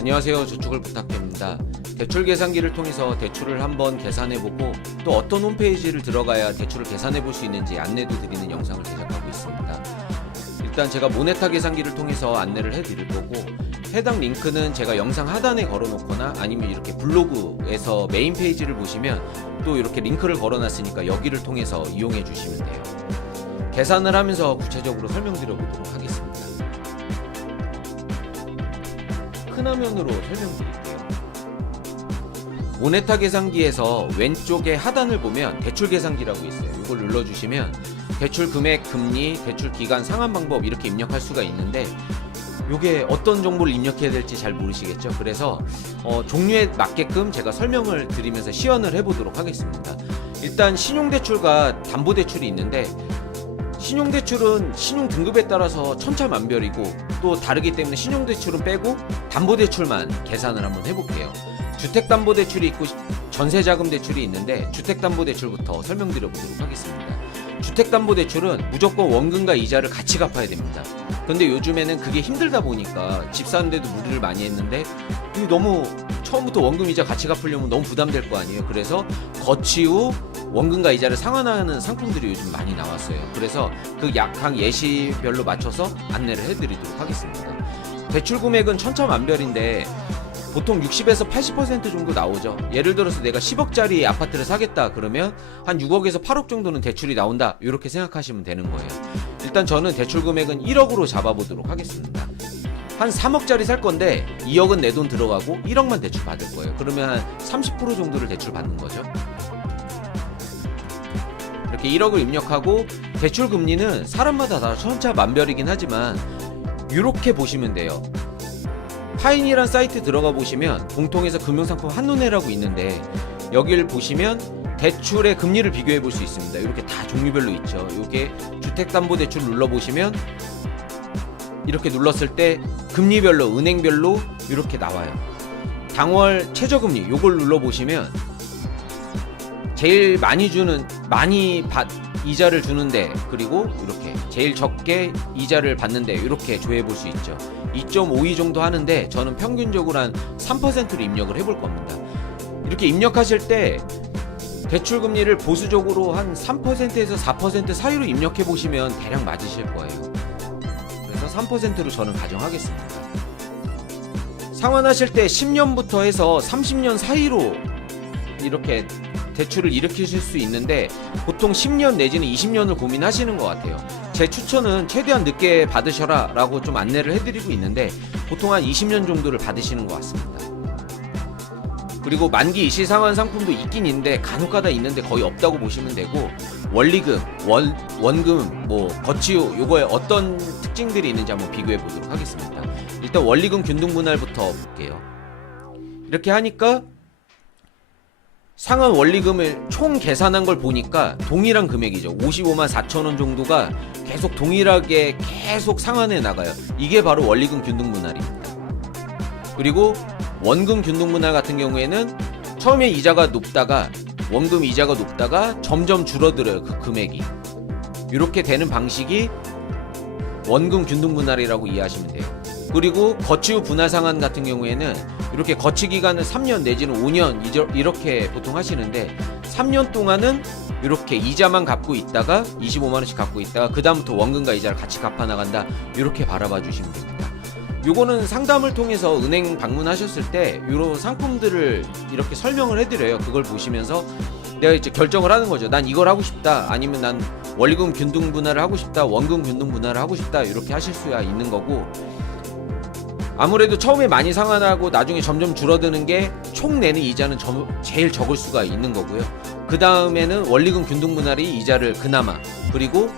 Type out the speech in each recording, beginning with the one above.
안녕하세요. 저축을 부탁드립니다. 대출 계산기를 통해서 대출을 한번 계산해보고 또 어떤 홈페이지를 들어가야 대출을 계산해볼 수 있는지 안내도 드리는 영상을 제작하고 있습니다. 일단 제가 모네타 계산기를 통해서 안내를 해드릴 거고, 해당 링크는 제가 영상 하단에 걸어놓거나 아니면 이렇게 블로그에서 메인 페이지를 보시면 또 이렇게 링크를 걸어놨으니까 여기를 통해서 이용해 주시면 돼요. 계산을 하면서 구체적으로 설명드려 보도록 하겠습니다. 큰 화면으로 설명드릴게요. 모네타 계산기에서 왼쪽에 하단을 보면 대출 계산기라고 있어요. 이걸 눌러주시면 대출 금액, 금리, 대출 기간, 상환 방법 이렇게 입력할 수가 있는데, 이게 어떤 정보를 입력해야 될지 잘 모르시겠죠. 그래서 종류에 맞게끔 제가 설명을 드리면서 시연을 해보도록 하겠습니다. 일단 신용대출과 담보대출이 있는데, 신용대출은 신용등급에 따라서 천차만별이고 또 다르기 때문에 신용대출은 빼고 담보대출만 계산을 한번 해볼게요. 주택담보대출이 있고 전세자금대출이 있는데, 주택담보대출부터 설명드려 보도록 하겠습니다. 주택담보대출은 무조건 원금과 이자를 같이 갚아야 됩니다. 근데 요즘에는 그게 힘들다 보니까 집 사는데도 무리를 많이 했는데, 이게 너무 처음부터 원금 이자 같이 갚으려면 너무 부담될 거 아니에요. 그래서 거치 후 원금과 이자를 상환하는 상품들이 요즘 많이 나왔어요. 그래서 그 약항 예시별로 맞춰서 안내를 해드리도록 하겠습니다. 대출 금액은 천차만별인데 보통 60에서 80% 정도 나오죠. 예를 들어서 내가 10억짜리 아파트를 사겠다 그러면 한 6억에서 8억 정도는 대출이 나온다, 이렇게 생각하시면 되는 거예요. 일단 저는 대출 금액은 1억으로 잡아보도록 하겠습니다. 한 3억짜리 살 건데 2억은 내 돈 들어가고 1억만 대출 받을 거예요. 그러면 한 30% 정도를 대출 받는 거죠. 이렇게 1억을 입력하고, 대출 금리는 사람마다 다 천차만별이긴 하지만 이렇게 보시면 돼요. 파인이란 사이트 들어가 보시면 공통해서 금융상품 한눈에라고 있는데, 여기를 보시면 대출의 금리를 비교해 볼 수 있습니다. 이렇게 다 종류별로 있죠. 이게 주택담보대출 눌러보시면 이렇게 눌렀을 때 금리별로, 은행별로 이렇게 나와요. 당월 최저금리 요걸 눌러보시면 제일 많이 주는, 이자를 주는데, 그리고 이렇게 제일 적게 이자를 받는데 이렇게 조회해 볼 수 있죠. 2.52 정도 하는데 저는 평균적으로 한 3%로 입력을 해볼 겁니다. 이렇게 입력하실 때 대출 금리를 보수적으로 한 3%에서 4% 사이로 입력해 보시면 대략 맞으실 거예요. 그래서 3%로 저는 가정하겠습니다. 상환하실 때 10년부터 해서 30년 사이로 이렇게 대출을 일으키실 수 있는데, 보통 10년 내지는 20년을 고민하시는 것 같아요. 제 추천은 최대한 늦게 받으셔라 라고 좀 안내를 해드리고 있는데, 보통 한 20년 정도를 받으시는 것 같습니다. 그리고 만기 이시 상환 상품도 있긴 있는데 간혹가다 있는데 거의 없다고 보시면 되고, 원리금, 원금, 거치 후 요거에 어떤 특징들이 있는지 한번 비교해 보도록 하겠습니다. 일단 원리금 균등 분할부터 볼게요. 이렇게 하니까 상환 원리금을 총 계산한 걸 보니까 동일한 금액이죠. 55만 4천 원 정도가 계속 동일하게 계속 상환해 나가요. 이게 바로 원리금 균등 분할입니다. 그리고 원금 균등 분할 같은 경우에는 처음에 이자가 높다가, 원금 이자가 높다가 점점 줄어들어요. 그 금액이. 이렇게 되는 방식이 원금 균등 분할이라고 이해하시면 돼요. 그리고 거치 후 분할 상환 같은 경우에는 이렇게 거치 기간은 3년 내지는 5년 이렇게 보통 하시는데, 3년 동안은 이렇게 이자만 갚고 있다가 25만원씩 갚고 있다가 그 다음부터 원금과 이자를 같이 갚아 나간다, 이렇게 바라봐 주시면 됩니다. 요거는 상담을 통해서 은행 방문하셨을 때 이런 상품들을 이렇게 설명을 해드려요. 그걸 보시면서 내가 이제 결정을 하는 거죠. 난 이걸 하고 싶다, 아니면 난 원리금 균등 분할을 하고 싶다, 원금 균등 분할을 하고 싶다, 이렇게 하실 수가 있는 거고, 아무래도 처음에 많이 상환하고 나중에 점점 줄어드는 게 총 내는 이자는 제일 적을 수가 있는 거고요. 그 다음에는 원리금 균등 분할이 이자를 그나마, 그리고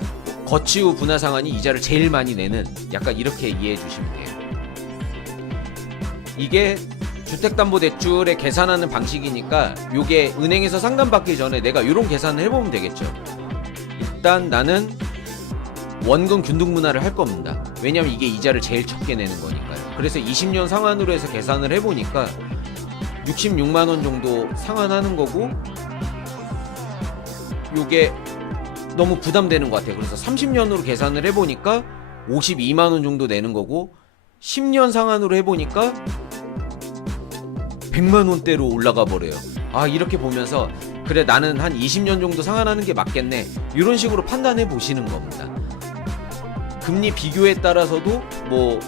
거치 후 분할 상환이 이자를 제일 많이 내는, 약간 이렇게 이해해 주시면 돼요. 이게 주택담보대출에 계산하는 방식이니까 요게 은행에서 상담받기 전에 내가 이런 계산을 해보면 되겠죠. 일단 나는 원금 균등 분할을 할 겁니다. 왜냐면 이게 이자를 제일 적게 내는 거니까요. 그래서 20년 상환으로 해서 계산을 해보니까 66만원 정도 상환하는 거고, 요게 너무 부담되는 것 같아요. 그래서 30년으로 계산을 해보니까 52만원 정도 내는 거고, 10년 상환으로 해보니까 100만 원대로 올라가 버려요. 아, 이렇게 보면서 그래, 나는 한 20년 정도 상환하는 게 맞겠네, 이런 식으로 판단해 보시는 겁니다. 금리 비교에 따라서도 뭐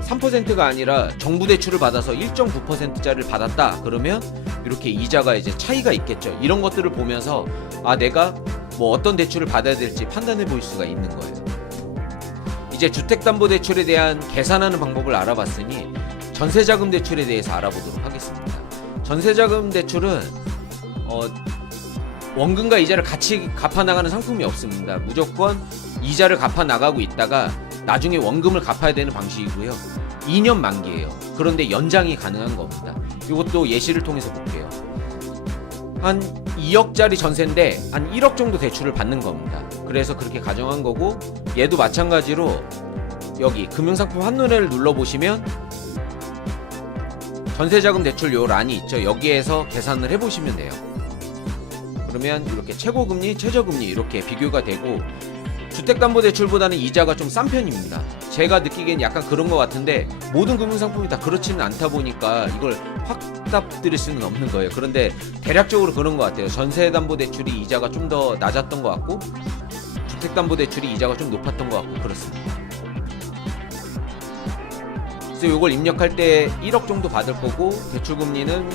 3%가 아니라 정부 대출을 받아서 1.9%짜리를 받았다 그러면 이렇게 이자가 이제 차이가 있겠죠. 이런 것들을 보면서 아, 내가 뭐 어떤 대출을 받아야 될지 판단해 볼 수가 있는 거예요. 이제 주택담보대출에 대한 계산하는 방법을 알아봤으니 전세자금 대출에 대해서 알아보도록 하겠습니다. 전세자금 대출은 원금과 이자를 같이 갚아 나가는 상품이 없습니다. 무조건 이자를 갚아 나가고 있다가 나중에 원금을 갚아야 되는 방식이고요. 2년 만기예요. 그런데 연장이 가능한 겁니다. 이것도 예시를 통해서 볼게요. 한 2억짜리 전세인데 한 1억 정도 대출을 받는 겁니다. 그래서 그렇게 가정한 거고, 얘도 마찬가지로 여기 금융상품 한눈에를 눌러보시면 전세자금 대출 요 란이 있죠. 여기에서 계산을 해보시면 돼요. 그러면 이렇게 최고금리, 최저금리 이렇게 비교가 되고, 주택담보대출보다는 이자가 좀 싼 편입니다. 제가 느끼기엔 약간 그런 것 같은데 모든 금융상품이 다 그렇지는 않다 보니까 이걸 확답드릴 수는 없는 거예요. 그런데 대략적으로 그런 것 같아요. 전세담보대출이 이자가 좀 더 낮았던 것 같고, 주택담보대출이 이자가 좀 높았던 것 같고 그렇습니다. 그래서 이걸 입력할 때 1억 정도 받을 거고, 대출금리는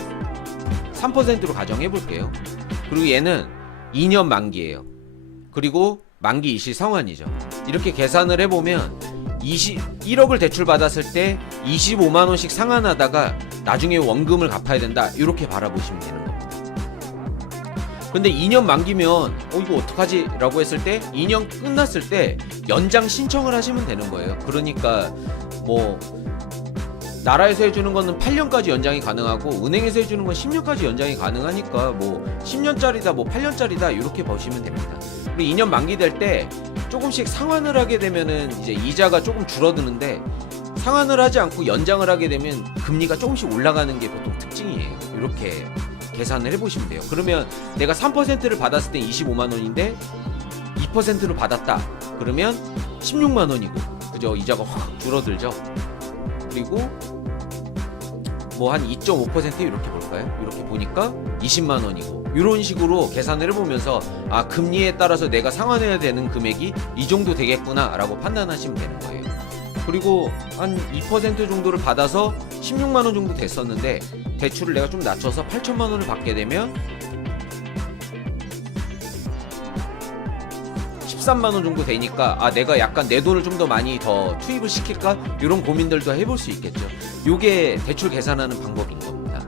3%로 가정해 볼게요. 그리고 얘는 2년 만기예요. 그리고 만기 일시 상환이죠. 이렇게 계산을 해보면 1억을 대출 받았을 때 25만원씩 상환하다가 나중에 원금을 갚아야 된다, 이렇게 바라보시면 되는 겁니다. 근데 2년 만기면 이거 어떡하지? 라고 했을 때 2년 끝났을 때 연장 신청을 하시면 되는 거예요. 그러니까 뭐 나라에서 해주는 거는 8년까지 연장이 가능하고, 은행에서 해주는 건 10년까지 연장이 가능하니까 뭐 10년짜리다 뭐 8년짜리다 이렇게 보시면 됩니다. 그리고 2년 만기 될 때 조금씩 상환을 하게 되면은 이제 이자가 조금 줄어드는데, 상환을 하지 않고 연장을 하게 되면 금리가 조금씩 올라가는 게 보통 특징이에요. 이렇게 계산을 해보시면 돼요. 그러면 내가 3%를 받았을 때 25만 원인데 2%로 받았다 그러면 16만 원이고, 그죠? 이자가 확 줄어들죠. 그리고 뭐 한 2.5% 이렇게 볼까요? 이렇게 보니까 20만 원이고, 이런 식으로 계산을 해보면서 아, 금리에 따라서 내가 상환해야 되는 금액이 이 정도 되겠구나 라고 판단하시면 되는 거예요. 그리고 한 2% 정도를 받아서 16만 원 정도 됐었는데 대출을 내가 좀 낮춰서 8천만 원을 받게 되면 13만 원 정도 되니까 아, 내가 약간 내 돈을 좀 더 많이 더 투입을 시킬까? 이런 고민들도 해볼 수 있겠죠. 요게 대출 계산하는 방법인 겁니다.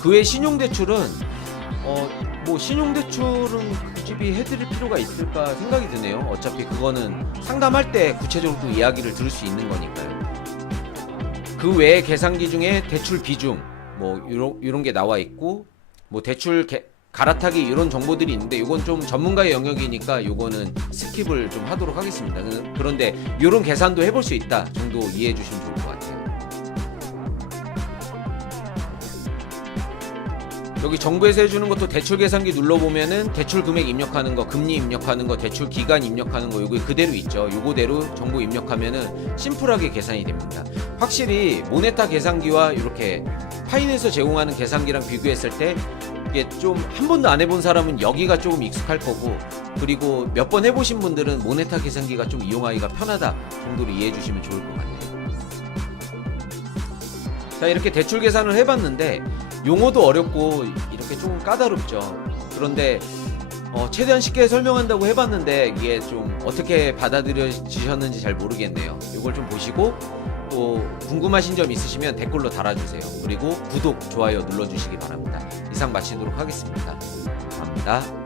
그 외 신용대출은 뭐 신용대출은 굳이 해드릴 필요가 있을까 생각이 드네요. 어차피 그거는 상담할 때 구체적으로 또 이야기를 들을 수 있는 거니까요. 그 외에 계산기 중에 대출 비중 뭐 이런 게 나와 있고, 뭐 대출 갈아타기 이런 정보들이 있는데 이건 좀 전문가의 영역이니까 이거는 스킵을 좀 하도록 하겠습니다. 그런데 이런 계산도 해볼 수 있다 정도 이해해 주시면 좋을 것 같아요. 여기 정부에서 해주는 것도 대출 계산기 눌러보면은 대출 금액 입력하는 거, 금리 입력하는 거, 대출 기간 입력하는 거 요거 그대로 있죠. 요거대로 정보 입력하면은 심플하게 계산이 됩니다. 확실히 모네타 계산기와 이렇게 파인에서 제공하는 계산기랑 비교했을 때 이게 좀 한 번도 안 해본 사람은 여기가 조금 익숙할 거고, 그리고 몇 번 해보신 분들은 모네타 계산기가 좀 이용하기가 편하다 정도로 이해해 주시면 좋을 것 같네요. 자, 이렇게 대출 계산을 해봤는데 용어도 어렵고 이렇게 조금 까다롭죠. 그런데 최대한 쉽게 설명한다고 해봤는데 이게 좀 어떻게 받아들여지셨는지 잘 모르겠네요. 이걸 좀 보시고 또 궁금하신 점 있으시면 댓글로 달아주세요. 그리고 구독, 좋아요 눌러주시기 바랍니다. 이상 마치도록 하겠습니다. 감사합니다.